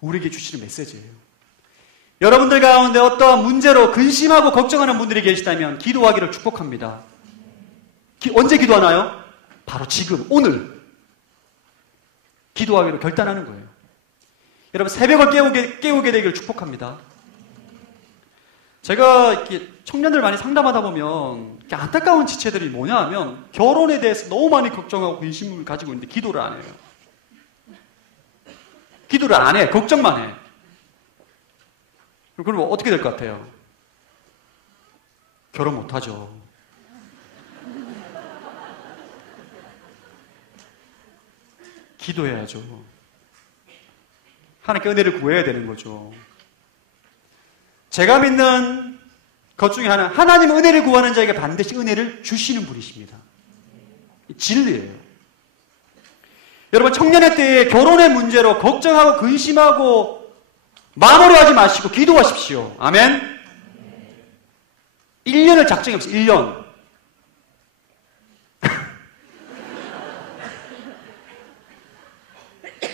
우리에게 주시는 메시지예요. 여러분들 가운데 어떠한 문제로 근심하고 걱정하는 분들이 계시다면 기도하기를 축복합니다. 언제 기도하나요? 바로 지금, 오늘 기도하기로 결단하는 거예요. 여러분 새벽을 깨우게 되기를 축복합니다. 제가 이렇게 청년들 많이 상담하다 보면 안타까운 지체들이 뭐냐 하면 결혼에 대해서 너무 많이 걱정하고 근심을 가지고 있는데 기도를 안 해요. 기도를 안 해. 걱정만 해. 그럼 어떻게 될 것 같아요? 결혼 못 하죠. 기도해야죠. 하나님께 은혜를 구해야 되는 거죠. 제가 믿는 것 중에 하나, 하나님은 은혜를 구하는 자에게 반드시 은혜를 주시는 분이십니다. 진리예요. 여러분 청년의 때에 결혼의 문제로 걱정하고 근심하고 마무리하지 마시고 기도하십시오. 아멘. 1년을 작정해보세요. 1년.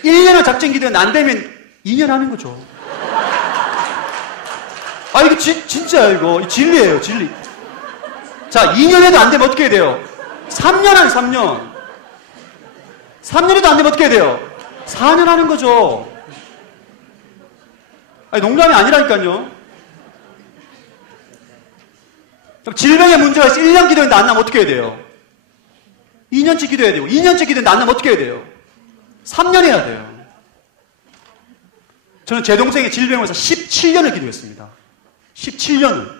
1년을 작정 기도했는데 안 되면 2년 하는 거죠. 아, 이거 진짜야, 이거. 진리예요, 진리. 자, 2년 해도 안 되면 어떻게 해야 돼요? 3년 하는 3년. 3년 해도 안 되면 어떻게 해야 돼요? 4년 하는 거죠. 아니, 농담이 아니라니까요. 그럼 질병의 문제가 있어 1년 기도했는데 안 나면 어떻게 해야 돼요? 2년째 기도해야 되고, 2년째 기도했는데 안 나면 어떻게 해야 돼요? 3년 해야 돼요. 저는 제 동생의 질병에서 17년을 기도했습니다. 17년을.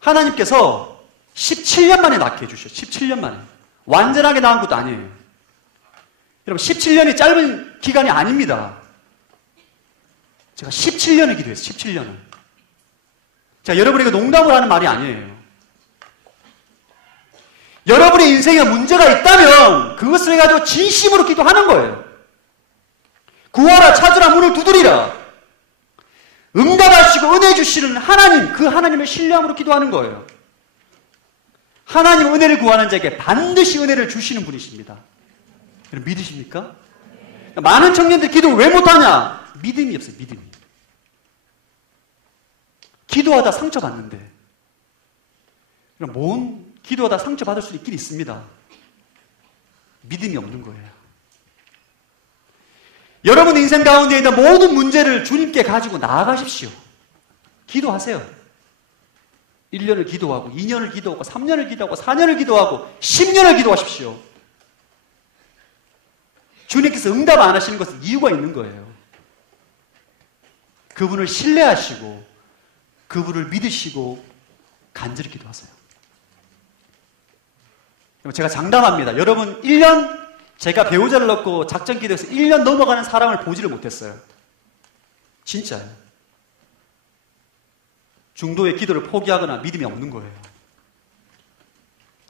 하나님께서 17년 만에 낫게 해주셨어요. 17년 만에. 완전하게 나은 것도 아니에요. 여러분 17년이 짧은 기간이 아닙니다. 제가 17년을 기도했어요. 17년을. 자, 여러분에게 농담을 하는 말이 아니에요. 여러분의 인생에 문제가 있다면 그것을 가지고 진심으로 기도하는 거예요. 구하라, 찾으라, 문을 두드리라. 응답하시고 은혜 주시는 하나님, 그 하나님을 신뢰함으로 기도하는 거예요. 하나님 은혜를 구하는 자에게 반드시 은혜를 주시는 분이십니다. 여러분 믿으십니까? 많은 청년들 기도를 왜 못하냐? 믿음이 없어요. 믿음이. 기도하다 상처받는데 뭔 기도하다 상처받을 수 있긴 있습니다. 믿음이 없는 거예요. 여러분 인생 가운데 있는 모든 문제를 주님께 가지고 나아가십시오. 기도하세요. 1년을 기도하고 2년을 기도하고 3년을 기도하고 4년을 기도하고 10년을 기도하십시오. 주님께서 응답 안 하시는 것은 이유가 있는 거예요. 그분을 신뢰하시고 그분을 믿으시고 간절히 기도하세요. 제가 장담합니다. 여러분 1년 제가 배우자를 넣고 작전 기도해서 1년 넘어가는 사람을 보지를 못했어요. 진짜요. 중도의 기도를 포기하거나 믿음이 없는 거예요.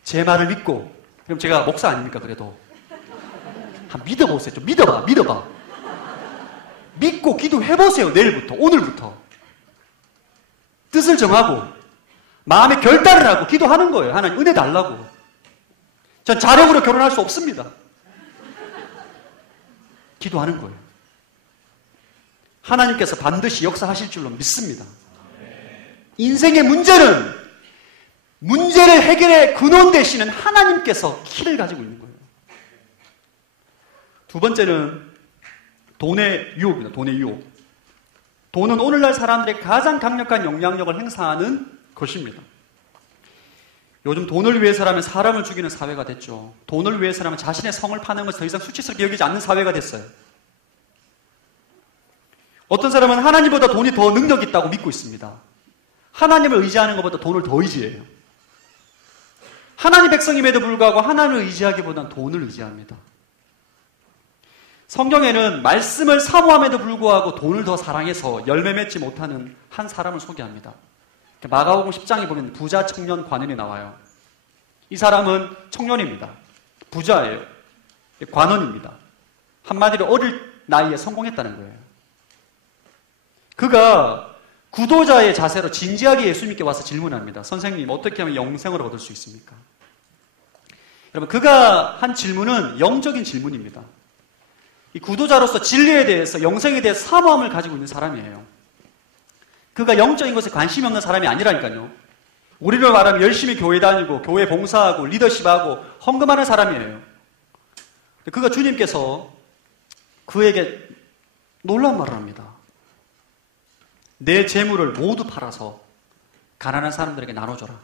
제 말을 믿고, 그럼 제가 목사 아닙니까 그래도. 한 믿어보세요. 좀 믿어봐. 믿고 기도해보세요. 내일부터, 오늘부터. 뜻을 정하고 마음의 결단을 하고 기도하는 거예요. 하나님 은혜 달라고. 전 자력으로 결혼할 수 없습니다. 기도하는 거예요. 하나님께서 반드시 역사하실 줄로 믿습니다. 인생의 문제를 해결의 근원 되시는 하나님께서 키를 가지고 있는 거예요. 두 번째는 돈의 유혹입니다. 돈의 유혹. 돈은 오늘날 사람들에게 가장 강력한 영향력을 행사하는 것입니다. 요즘 돈을 위해서라면 사람을 죽이는 사회가 됐죠. 돈을 위해서라면 자신의 성을 파는 것을 더 이상 수치스럽게 여기지 않는 사회가 됐어요. 어떤 사람은 하나님보다 돈이 더 능력이 있다고 믿고 있습니다. 하나님을 의지하는 것보다 돈을 더 의지해요. 하나님 백성임에도 불구하고 하나님을 의지하기보다는 돈을 의지합니다. 성경에는 말씀을 사모함에도 불구하고 돈을 더 사랑해서 열매 맺지 못하는 한 사람을 소개합니다. 마가복음 10장에 보면 부자 청년 관원이 나와요. 이 사람은 청년입니다. 부자예요. 관원입니다. 한마디로 어릴 나이에 성공했다는 거예요. 그가 구도자의 자세로 진지하게 예수님께 와서 질문합니다. 선생님, 어떻게 하면 영생을 얻을 수 있습니까? 여러분, 그가 한 질문은 영적인 질문입니다. 이 구도자로서 진리에 대해서, 영생에 대해서 사모함을 가지고 있는 사람이에요. 그가 영적인 것에 관심이 없는 사람이 아니라니까요. 우리로 말하면 열심히 교회 다니고 교회 봉사하고 리더십하고 헌금하는 사람이에요. 그가 주님께서 그에게 놀라운 말을 합니다. 내 재물을 모두 팔아서 가난한 사람들에게 나눠줘라.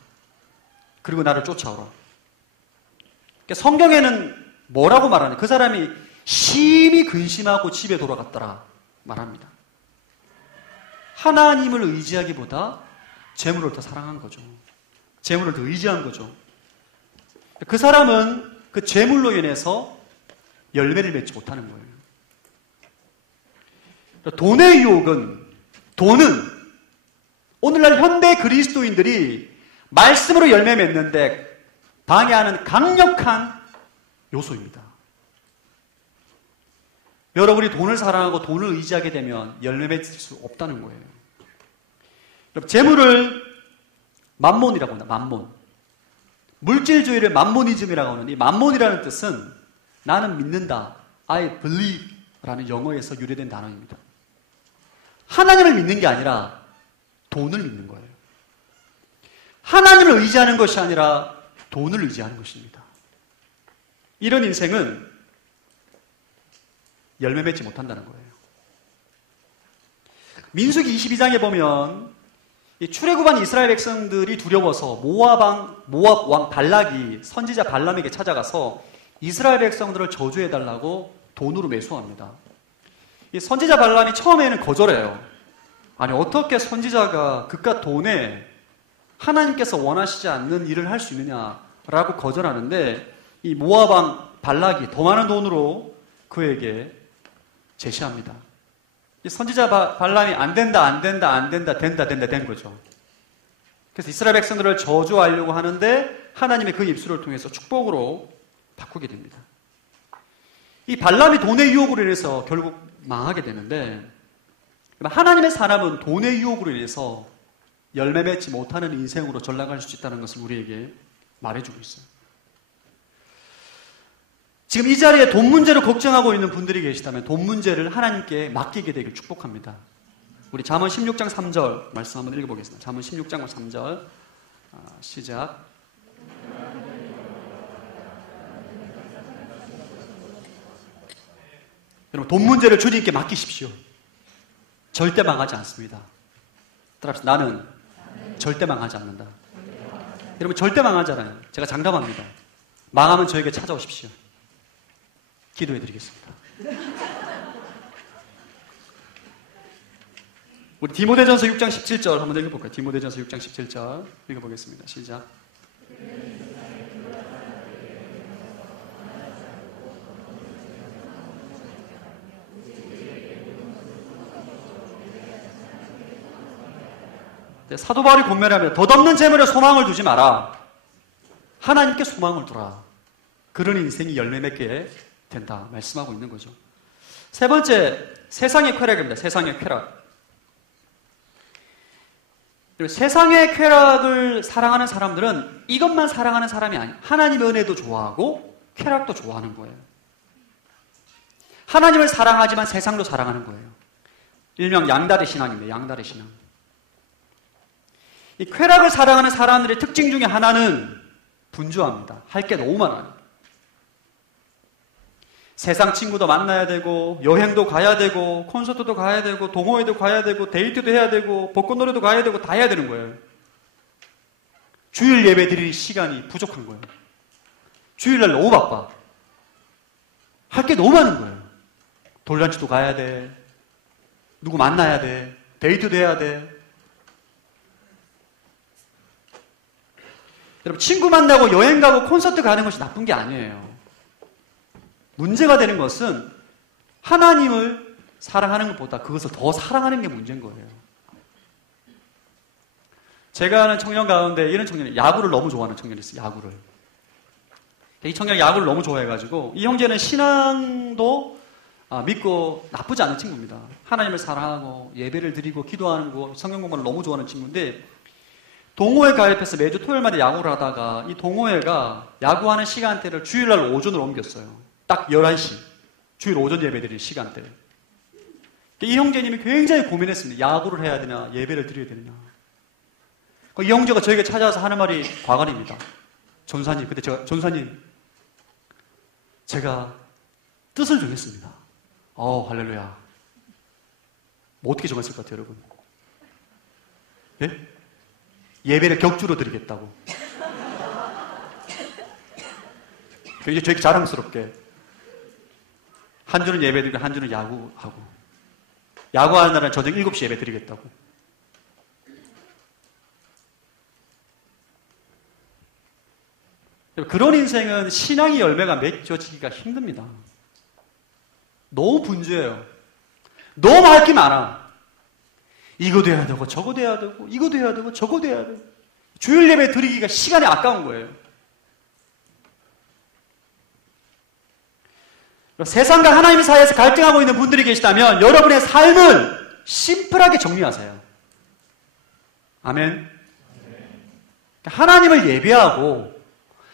그리고 나를 쫓아오라. 성경에는 뭐라고 말하냐? 그 사람이 심히 근심하고 집에 돌아갔더라 말합니다. 하나님을 의지하기보다 재물을 더 사랑한 거죠. 재물을 더 의지한 거죠. 그 사람은 그 재물로 인해서 열매를 맺지 못하는 거예요. 돈의 유혹은, 돈은 오늘날 현대 그리스도인들이 말씀으로 열매 맺는데 방해하는 강력한 요소입니다. 여러분이 돈을 사랑하고 돈을 의지하게 되면 열매 맺을 수 없다는 거예요. 재물을 만몬이라고 합니다. 만몬. 물질주의를 만모니즘이라고 하는, 이 만몬이라는 뜻은 나는 믿는다, I believe 라는 영어에서 유래된 단어입니다. 하나님을 믿는 게 아니라 돈을 믿는 거예요. 하나님을 의지하는 것이 아니라 돈을 의지하는 것입니다. 이런 인생은 열매 맺지 못한다는 거예요. 민수기 22장에 보면 이 출애굽한 이스라엘 백성들이 두려워서 모압 왕 발락이 선지자 발람에게 찾아가서 이스라엘 백성들을 저주해달라고 돈으로 매수합니다. 이 선지자 발람이 처음에는 거절해요. 아니, 어떻게 선지자가 그깟 돈에 하나님께서 원하시지 않는 일을 할 수 있느냐라고 거절하는데, 이 모압 왕 발락이 더 많은 돈으로 그에게 제시합니다. 이 선지자 발람이 안 된다 된 거죠. 그래서 이스라엘 백성들을 저주하려고 하는데 하나님의 그 입술을 통해서 축복으로 바꾸게 됩니다. 이 발람이 돈의 유혹으로 인해서 결국 망하게 되는데, 하나님의 사람은 돈의 유혹으로 인해서 열매 맺지 못하는 인생으로 전락할 수 있다는 것을 우리에게 말해주고 있어요. 지금 이 자리에 돈 문제로 걱정하고 있는 분들이 계시다면 돈 문제를 하나님께 맡기게 되길 축복합니다. 우리 잠언 16장 3절 말씀 한번 읽어보겠습니다. 잠언 16장 3절 시작. 여러분, 돈 문제를 주님께 맡기십시오. 절대 망하지 않습니다. 따라합시다. 나는 절대 망하지 않는다. 여러분, 절대 망하잖아요. 제가 장담합니다. 망하면 저에게 찾아오십시오. 기도해드리겠습니다. 우리 디모데전서 6장 17절 한번 읽어볼까요? 디모데전서 6장 17절 읽어보겠습니다. 시작. 사도 바울이 권면하며 덧없는 재물에 소망을 두지 마라. 하나님께 소망을 두라. 그런 인생이 열매 맺게 된다 말씀하고 있는 거죠. 세 번째, 세상의 쾌락입니다. 세상의 쾌락. 세상의 쾌락을 사랑하는 사람들은 이것만 사랑하는 사람이 아니에요. 하나님의 은혜도 좋아하고 쾌락도 좋아하는 거예요. 하나님을 사랑하지만 세상도 사랑하는 거예요. 일명 양다리 신앙입니다. 양다리 신앙. 이 쾌락을 사랑하는 사람들의 특징 중에 하나는 분주합니다. 할 게 너무 많아요. 세상 친구도 만나야 되고, 여행도 가야 되고, 콘서트도 가야 되고, 동호회도 가야 되고, 데이트도 해야 되고, 벚꽃놀이도 가야 되고, 다 해야 되는 거예요. 주일 예배 드릴 시간이 부족한 거예요. 주일날 너무 바빠. 할 게 너무 많은 거예요. 돌잔치도 가야 돼. 누구 만나야 돼. 데이트도 해야 돼. 여러분, 친구 만나고 여행 가고 콘서트 가는 것이 나쁜 게 아니에요. 문제가 되는 것은 하나님을 사랑하는 것보다 그것을 더 사랑하는 게 문제인 거예요. 제가 아는 청년 가운데 이런 청년이 야구를 너무 좋아하는 청년이 있어요. 야구를. 이 청년이 야구를 너무 좋아해가지고 이 형제는 신앙도 믿고 나쁘지 않은 친구입니다. 하나님을 사랑하고 예배를 드리고 기도하는 거, 성경 공부를 너무 좋아하는 친구인데 동호회 가입해서 매주 토요일마다 야구를 하다가 이 동호회가 야구하는 시간대를 주일날 오전으로 옮겼어요. 딱 11시. 주일 오전 예배드리는 시간대. 이 형제님이 굉장히 고민했습니다. 야구를 해야 되나, 예배를 드려야 되나. 이 형제가 저에게 찾아와서 하는 말이 과관입니다. 전사님, 그때 전사님, 제가 뜻을 정했습니다. 할렐루야. 뭐 어떻게 정했을 것 같아요, 여러분? 예? 예배를 격주로 드리겠다고. 굉장히 저에게 자랑스럽게. 한 주는 예배 드리고 한 주는 야구하고. 야구하는 날은 저녁 7시 예배 드리겠다고. 그런 인생은 신앙의 열매가 맺혀지기가 힘듭니다. 너무 분주해요. 너무 할 게 많아. 이거도 해야 되고 저거도 해야 되고 이거도 해야 되고 저거도 해야 되고 주일 예배 드리기가 시간이 아까운 거예요. 세상과 하나님 사이에서 갈등하고 있는 분들이 계시다면 여러분의 삶을 심플하게 정리하세요. 아멘. 하나님을 예배하고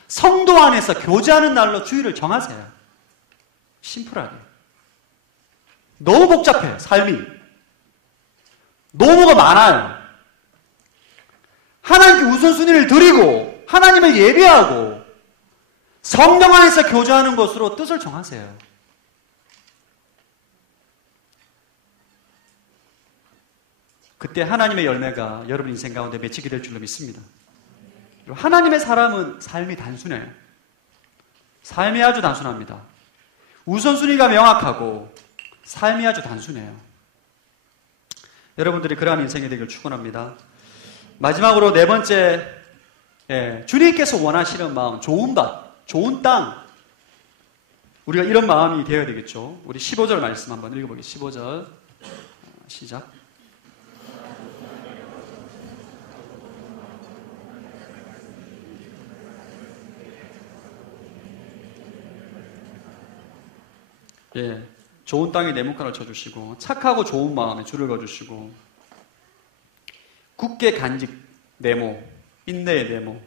성도 안에서 교제하는 날로 주일을 정하세요. 심플하게. 너무 복잡해, 삶이. 너무가 많아요. 하나님께 우선순위를 드리고 하나님을 예배하고 성령 안에서 교제하는 것으로 뜻을 정하세요. 그때 하나님의 열매가 여러분 인생 가운데 맺히게 될 줄로 믿습니다. 하나님의 사람은 삶이 단순해요. 삶이 아주 단순합니다. 우선순위가 명확하고 삶이 아주 단순해요. 여러분들이 그러한 인생이 되길 축원합니다. 마지막으로 네 번째, 주님께서 원하시는 마음, 좋은 밭, 좋은 땅. 우리가 이런 마음이 되어야 되겠죠. 우리 15절 말씀 한번 읽어보겠습니다. 15절 시작. 좋은 땅에 네모칸을 쳐주시고 착하고 좋은 마음에 줄을 그어주시고 굳게 간직 네모, 인내의 네모.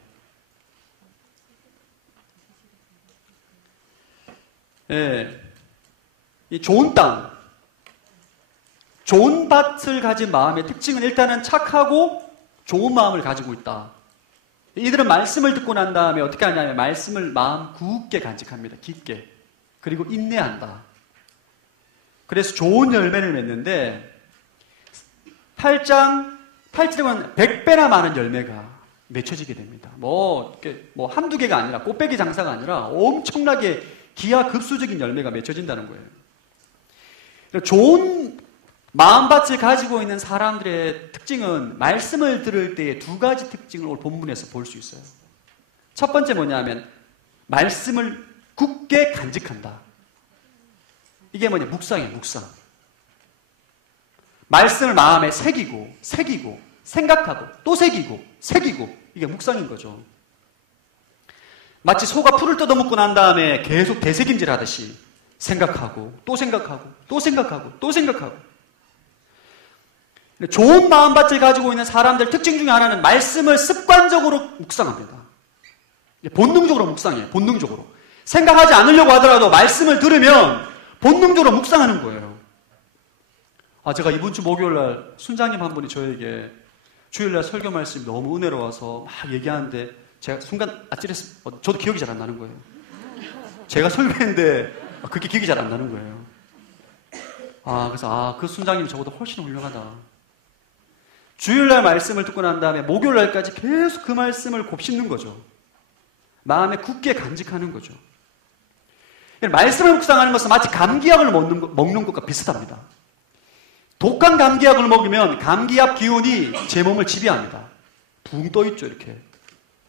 이 좋은 땅, 좋은 밭을 가진 마음의 특징은 일단은 착하고 좋은 마음을 가지고 있다. 이들은 말씀을 듣고 난 다음에 어떻게 하냐면 말씀을 마음 굳게 간직합니다. 깊게. 그리고 인내한다. 그래서 좋은 열매를 맺는데 8장 8절은 100배나 많은 열매가 맺혀지게 됩니다. 한두 개가 아니라 꽃배기 장사가 아니라 엄청나게 기하급수적인 열매가 맺혀진다는 거예요. 좋은 마음밭을 가지고 있는 사람들의 특징은 말씀을 들을 때의 두 가지 특징을 오늘 본문에서 볼 수 있어요. 첫 번째 뭐냐면 말씀을 굳게 간직한다. 이게 뭐냐? 묵상이에요, 묵상. 말씀을 마음에 새기고, 생각하고, 또 새기고, 이게 묵상인 거죠. 마치 소가 풀을 뜯어먹고 난 다음에 계속 되새김질 하듯이 생각하고, 또 생각하고, 또 생각하고, 또 생각하고. 좋은 마음밭을 가지고 있는 사람들 특징 중에 하나는 말씀을 습관적으로 묵상합니다. 본능적으로 묵상해요, 본능적으로. 생각하지 않으려고 하더라도 말씀을 들으면 본능적으로 묵상하는 거예요. 제가 이번 주 목요일날 순장님 한 분이 저에게 주일날 설교 말씀이 너무 은혜로워서 막 얘기하는데 제가 순간 아찔했어요. 저도 기억이 잘 안 나는 거예요. 제가 설교했는데 그게 기억이 잘 안 나는 거예요. 그래서 그 순장님이 저보다 훨씬 훌륭하다. 주일날 말씀을 듣고 난 다음에 목요일날까지 계속 그 말씀을 곱씹는 거죠. 마음에 굳게 간직하는 거죠. 말씀을 묵상하는 것은 마치 감기약을 먹는 것과 비슷합니다. 독한 감기약을 먹으면 감기약 기운이 제 몸을 지배합니다. 붕 떠있죠, 이렇게.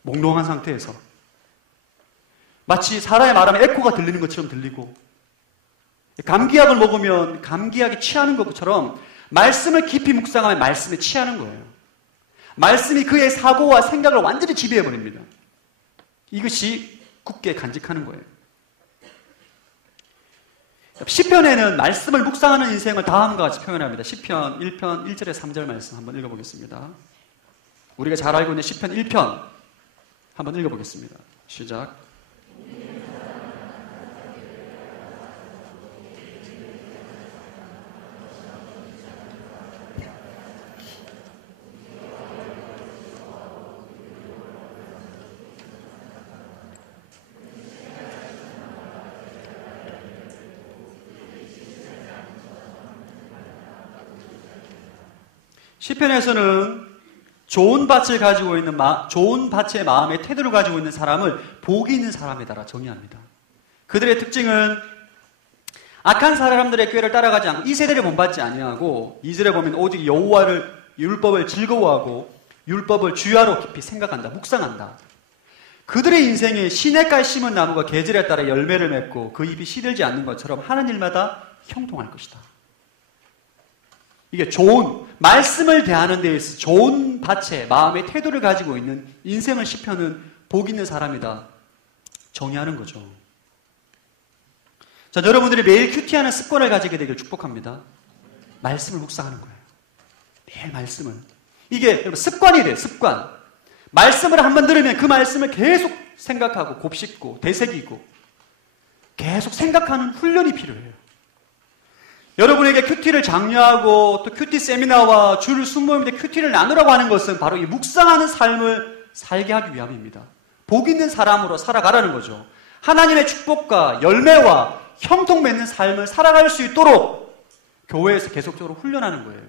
몽롱한 상태에서. 마치 사람이 말하면 에코가 들리는 것처럼 들리고, 감기약을 먹으면 감기약에 취하는 것처럼 말씀을 깊이 묵상하면 말씀에 취하는 거예요. 말씀이 그의 사고와 생각을 완전히 지배해버립니다. 이것이 굳게 간직하는 거예요. 시편에는 말씀을 묵상하는 인생을 다음과 같이 표현합니다. 시편 1편 1절에 3절 말씀 한번 읽어보겠습니다. 우리가 잘 알고 있는 시편 1편 한번 읽어보겠습니다. 시작. 시편에서는 좋은 밭을 가지고 있는 좋은 밭의 마음의 태도를 가지고 있는 사람을 복이 있는 사람에 따라 정의합니다. 그들의 특징은 악한 사람들의 꾀를 따라가지 않고 이 세대를 본받지 아니하고 2절에 보면 오직 여호와를 율법을 즐거워하고 율법을 주야로 깊이 생각한다, 묵상한다. 그들의 인생에 시냇가에 심은 나무가 계절에 따라 열매를 맺고 그 잎이 시들지 않는 것처럼 하는 일마다 형통할 것이다. 이게 좋은 말씀을 대하는 데 있어서 좋은 밭에 마음의 태도를 가지고 있는 인생을 시편은 복 있는 사람이다 정의하는 거죠. 자, 여러분들이 매일 큐티하는 습관을 가지게 되길 축복합니다. 말씀을 묵상하는 거예요. 매일 말씀을. 이게 여러분 습관이 돼요. 습관. 말씀을 한번 들으면 그 말씀을 계속 생각하고 곱씹고 되새기고 계속 생각하는 훈련이 필요해요. 여러분에게 큐티를 장려하고 또 큐티 세미나와 줄 순모임인데 큐티를 나누라고 하는 것은 바로 이 묵상하는 삶을 살게 하기 위함입니다. 복 있는 사람으로 살아가라는 거죠. 하나님의 축복과 열매와 형통 맺는 삶을 살아갈 수 있도록 교회에서 계속적으로 훈련하는 거예요.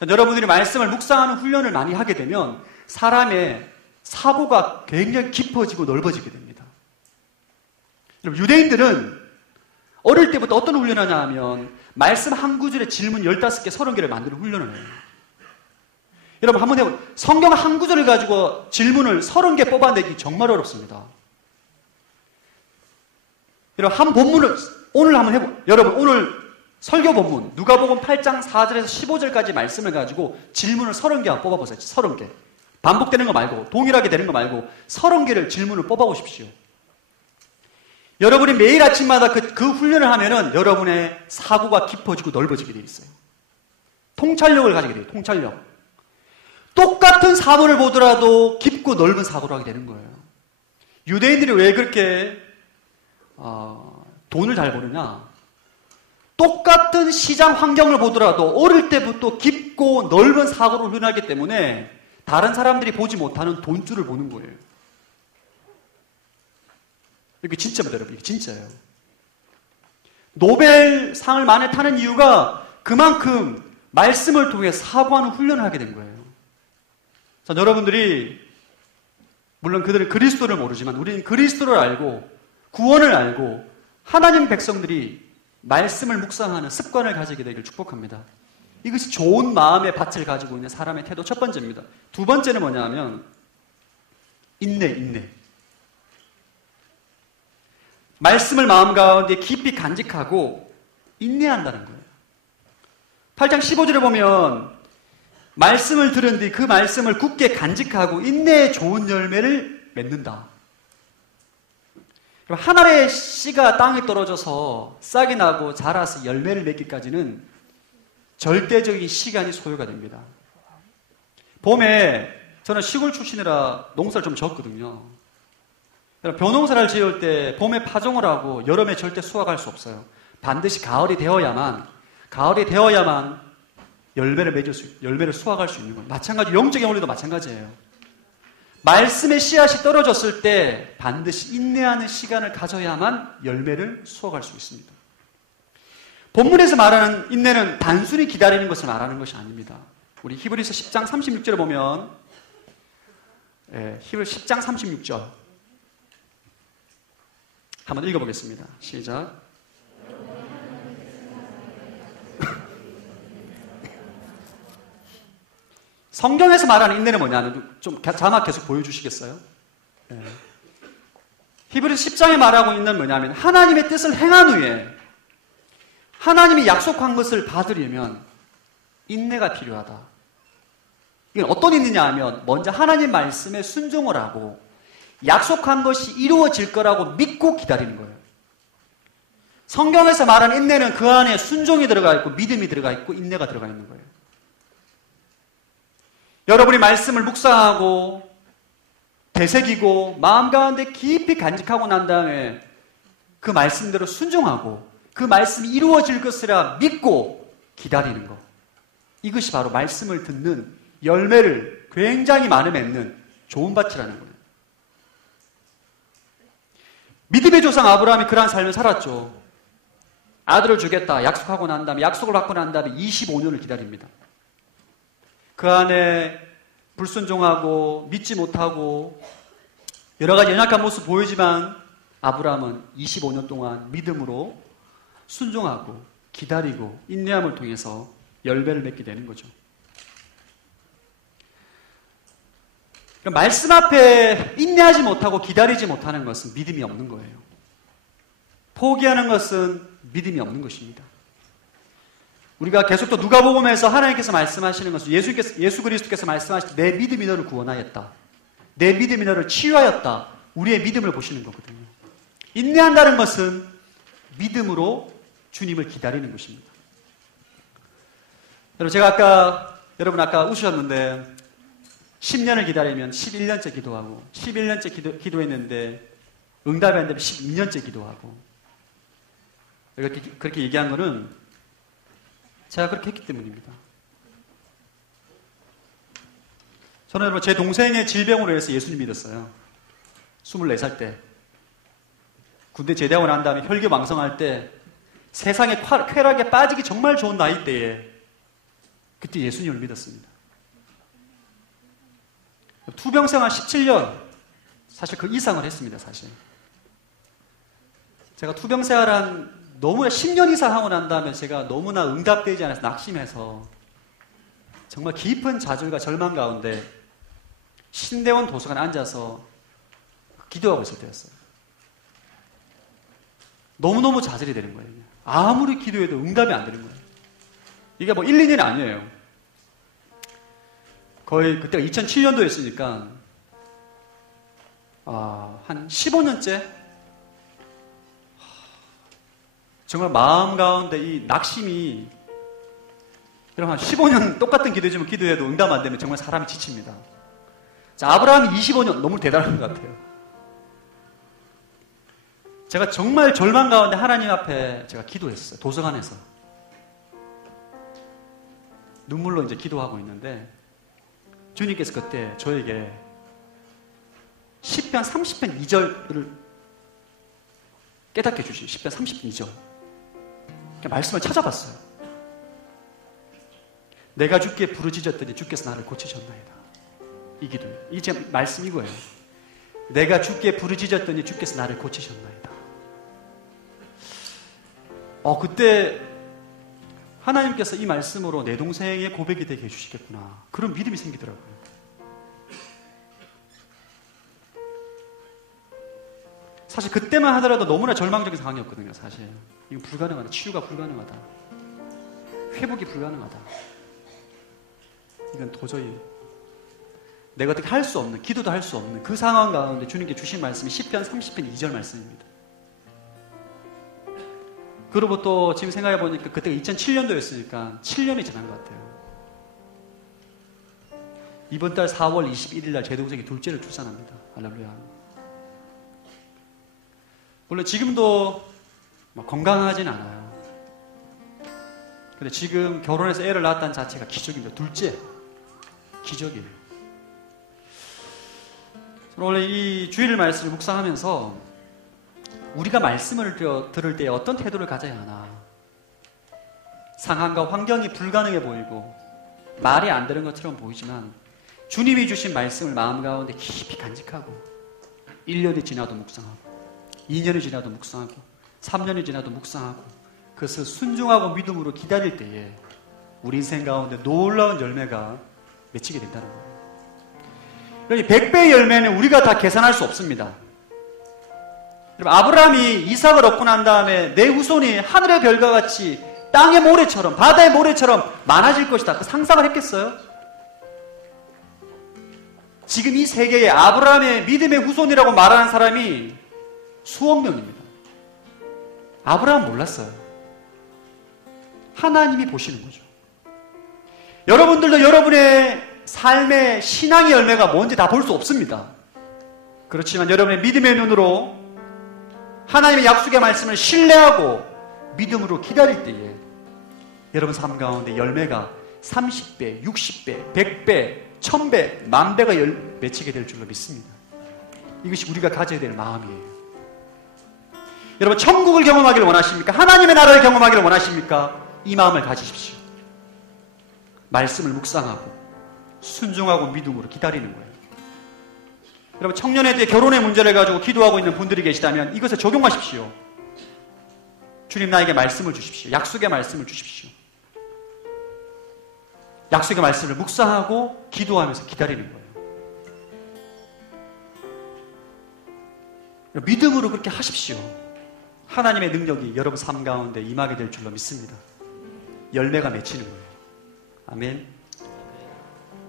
자, 여러분들이 말씀을 묵상하는 훈련을 많이 하게 되면 사람의 사고가 굉장히 깊어지고 넓어지게 됩니다. 유대인들은 어릴 때부터 어떤 훈련을 하냐 하면 말씀 한 구절에 질문 15개, 30개를 만드는 훈련을 해요. 여러분 한번 해보세요. 성경 한 구절을 가지고 질문을 30개 뽑아내기 정말 어렵습니다. 여러분 한 본문을 오늘 한번 해보세요. 여러분 오늘 설교 본문 누가복음 8장 4절에서 15절까지 말씀을 가지고 질문을 30개 뽑아보세요. 30개. 반복되는 거 말고 동일하게 되는 거 말고 30개를 질문을 뽑아보십시오. 여러분이 매일 아침마다 그 훈련을 하면은 여러분의 사고가 깊어지고 넓어지게 되어 있어요. 통찰력을 가지게 돼요. 통찰력. 똑같은 사물을 보더라도 깊고 넓은 사고를 하게 되는 거예요. 유대인들이 왜 그렇게 돈을 잘 버느냐? 똑같은 시장 환경을 보더라도 어릴 때부터 깊고 넓은 사고를 훈련하기 때문에 다른 사람들이 보지 못하는 돈줄을 보는 거예요. 이게 진짜입니다, 여러분. 이게 진짜예요. 노벨상을 많이 타는 이유가 그만큼 말씀을 통해 사고하는 훈련을 하게 된 거예요. 자, 여러분들이 물론 그들은 그리스도를 모르지만 우리는 그리스도를 알고 구원을 알고 하나님 백성들이 말씀을 묵상하는 습관을 가지게 되길 축복합니다. 이것이 좋은 마음의 밭을 가지고 있는 사람의 태도 첫 번째입니다. 두 번째는 뭐냐 하면 인내. 말씀을 마음 가운데 깊이 간직하고 인내한다는 거예요. 8장 15절에 보면 말씀을 들은 뒤 그 말씀을 굳게 간직하고 인내의 좋은 열매를 맺는다. 한 알의 씨가 땅에 떨어져서 싹이 나고 자라서 열매를 맺기까지는 절대적인 시간이 소요가 됩니다. 봄에 저는 시골 출신이라 농사를 좀 졌거든요. 벼농사를 지을 때 봄에 파종을 하고 여름에 절대 수확할 수 없어요. 반드시 가을이 되어야만 열매를 수확할 수 있는 거예요. 마찬가지 영적인 원리도 마찬가지예요. 말씀의 씨앗이 떨어졌을 때 반드시 인내하는 시간을 가져야만 열매를 수확할 수 있습니다. 본문에서 말하는 인내는 단순히 기다리는 것을 말하는 것이 아닙니다. 우리 히브리서 10장 36절을 보면 히브리서 10장 36절 한번 읽어보겠습니다. 시작. 성경에서 말하는 인내는 뭐냐면 좀 자막 계속 보여주시겠어요? 히브리서 10장에 말하고 있는 뭐냐면 하나님의 뜻을 행한 후에 하나님이 약속한 것을 받으려면 인내가 필요하다. 이건 어떤 인내냐 하면 먼저 하나님 말씀에 순종을 하고 약속한 것이 이루어질 거라고 믿고 기다리는 거예요. 성경에서 말하는 인내는 그 안에 순종이 들어가 있고 믿음이 들어가 있고 인내가 들어가 있는 거예요. 여러분이 말씀을 묵상하고 되새기고 마음 가운데 깊이 간직하고 난 다음에 그 말씀대로 순종하고 그 말씀이 이루어질 것이라 믿고 기다리는 것. 이것이 바로 말씀을 듣는 열매를 굉장히 많이 맺는 좋은 밭이라는 거예요. 믿음의 조상 아브라함이 그러한 삶을 살았죠. 아들을 주겠다 약속하고 난 다음에 약속을 받고 난 다음에 25년을 기다립니다. 그 안에 불순종하고 믿지 못하고 여러 가지 연약한 모습 보이지만 아브라함은 25년 동안 믿음으로 순종하고 기다리고 인내함을 통해서 열매를 맺게 되는 거죠. 말씀 앞에 인내하지 못하고 기다리지 못하는 것은 믿음이 없는 거예요. 포기하는 것은 믿음이 없는 것입니다. 우리가 계속 또 누가복음에서 하나님께서 말씀하시는 것은 예수 그리스도께서 말씀하실 때 내 믿음이 너를 구원하였다. 내 믿음이 너를 치유하였다. 우리의 믿음을 보시는 거거든요. 인내한다는 것은 믿음으로 주님을 기다리는 것입니다. 여러분 아까 웃으셨는데 10년을 기다리면 11년째 기도하고 11년째 기도했는데 응답이 안 되면 12년째 기도하고 그렇게 얘기한 거는 제가 그렇게 했기 때문입니다. 저는 여러분 제 동생의 질병으로 인해서 예수님 믿었어요. 24살 때 군대 제대하고 난 다음에 혈기왕성할 때 세상에 쾌락에 빠지기 정말 좋은 나이 때에 그때 예수님을 믿었습니다. 투병생활 17년 사실 그 이상을 했습니다. 사실 제가 투병생활 너무나 10년 이상 하고 난 다음에 제가 너무나 응답되지 않아서 낙심해서 정말 깊은 좌절과 절망 가운데 신대원 도서관에 앉아서 기도하고 있을 때였어요. 너무너무 좌절이 되는 거예요. 아무리 기도해도 응답이 안 되는 거예요. 이게 뭐 1, 2년이 아니에요. 거의 그때가 2007년도였으니까 한 15년째 정말 마음 가운데 이 낙심이 여러분 한 15년 똑같은 기도지만 기도해도 응답 안 되면 정말 사람이 지칩니다. 자, 아브라함이 25년 너무 대단한 것 같아요. 제가 정말 절망 가운데 하나님 앞에 제가 기도했어요. 도서관에서 눈물로 이제 기도하고 있는데 주님께서 그때 저에게 시편 30편 2절을 깨닫게 해주신 10편 30편 2절 말씀을 찾아봤어요. 내가 주께 부르짖었더니 주께서 나를 고치셨나이다. 이 기도, 이제 말씀 이거예요. 내가 주께 부르짖었더니 주께서 나를 고치셨나이다. 그때 하나님께서 이 말씀으로 내 동생의 고백이 되게 해주시겠구나. 그런 믿음이 생기더라고요. 사실 그때만 하더라도 너무나 절망적인 상황이었거든요. 사실 이건 불가능하다. 치유가 불가능하다. 회복이 불가능하다. 이건 도저히 내가 어떻게 할 수 없는, 기도도 할 수 없는 그 상황 가운데 주님께 주신 말씀이 시편 30편 2절 말씀입니다. 그리고 또 지금 생각해보니까 그때가 2007년도였으니까 7년이 지난 것 같아요. 이번 달 4월 21일 날 제 동생이 둘째를 출산합니다. 할렐루야. 물론 지금도 건강하진 않아요. 근데 지금 결혼해서 애를 낳았다는 자체가 기적입니다. 둘째. 기적이에요. 저는 원래 이 주일 말씀을 묵상하면서 우리가 말씀을 들을 때 어떤 태도를 가져야 하나. 상황과 환경이 불가능해 보이고 말이 안 되는 것처럼 보이지만 주님이 주신 말씀을 마음 가운데 깊이 간직하고 1년이 지나도 묵상하고 2년이 지나도 묵상하고 3년이 지나도 묵상하고 그것을 순종하고 믿음으로 기다릴 때에 우리 인생 가운데 놀라운 열매가 맺히게 된다는 거예요. 그러니 100배의 열매는 우리가 다 계산할 수 없습니다. 아브라함이 이삭을 얻고 난 다음에 내 후손이 하늘의 별과 같이 땅의 모래처럼 바다의 모래처럼 많아질 것이다. 그 상상을 했겠어요? 지금 이 세계에 아브라함의 믿음의 후손이라고 말하는 사람이 수억 명입니다. 아브라함 몰랐어요. 하나님이 보시는 거죠. 여러분들도 여러분의 삶의 신앙의 열매가 뭔지 다 볼 수 없습니다. 그렇지만 여러분의 믿음의 눈으로 하나님의 약속의 말씀을 신뢰하고 믿음으로 기다릴 때에 여러분 삶 가운데 열매가 30배, 60배, 100배, 1000배, 만배가 맺히게 될 줄로 믿습니다. 이것이 우리가 가져야 될 마음이에요. 여러분 천국을 경험하기를 원하십니까? 하나님의 나라를 경험하기를 원하십니까? 이 마음을 가지십시오. 말씀을 묵상하고 순종하고 믿음으로 기다리는 거예요. 여러분 청년에 대해 결혼의 문제를 가지고 기도하고 있는 분들이 계시다면 이것을 적용하십시오. 주님 나에게 말씀을 주십시오. 약속의 말씀을 주십시오. 약속의 말씀을 묵상하고 기도하면서 기다리는 거예요. 믿음으로 그렇게 하십시오. 하나님의 능력이 여러분 삶 가운데 임하게 될 줄로 믿습니다. 열매가 맺히는 거예요. 아멘.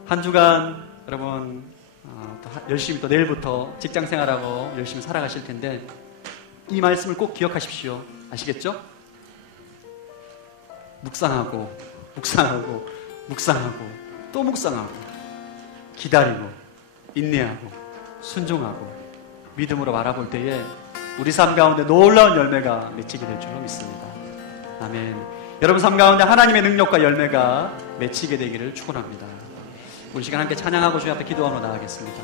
한 주간 여러분 열심히 또 내일부터 직장 생활하고 열심히 살아가실 텐데 이 말씀을 꼭 기억하십시오. 아시겠죠? 묵상하고 묵상하고 묵상하고 또 묵상하고 기다리고 인내하고 순종하고 믿음으로 바라볼 때에 우리 삶 가운데 놀라운 열매가 맺히게 될 줄로 믿습니다. 아멘. 여러분 삶 가운데 하나님의 능력과 열매가 맺히게 되기를 축원합니다. 우리 시간 함께 찬양하고 주님 앞에 기도하러 나가겠습니다.